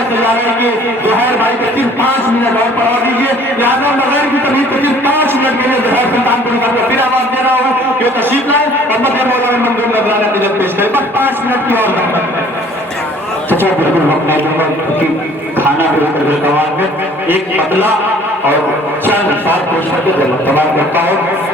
में तैयारी की जोहर भाई के सिर्फ 5 मिनट और पढ़ा दीजिए। लिहाजा मगर की तमीज को सिर्फ 5 मिनट के लिए जोहर सुल्तानपुर का फिर आवाज दे रहा हूँ कि तशरीफ लाए और मध्य मौला में मंजूर नजराना निजत पेश करें। बस 5 मिनट की और अच्छा बिल्कुल वक्त नहीं दूंगा क्योंकि खाना भी होकर गवान में एक बदला और चंद सात पुरुषों के तबाह करता हूँ।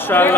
माशाल्लाह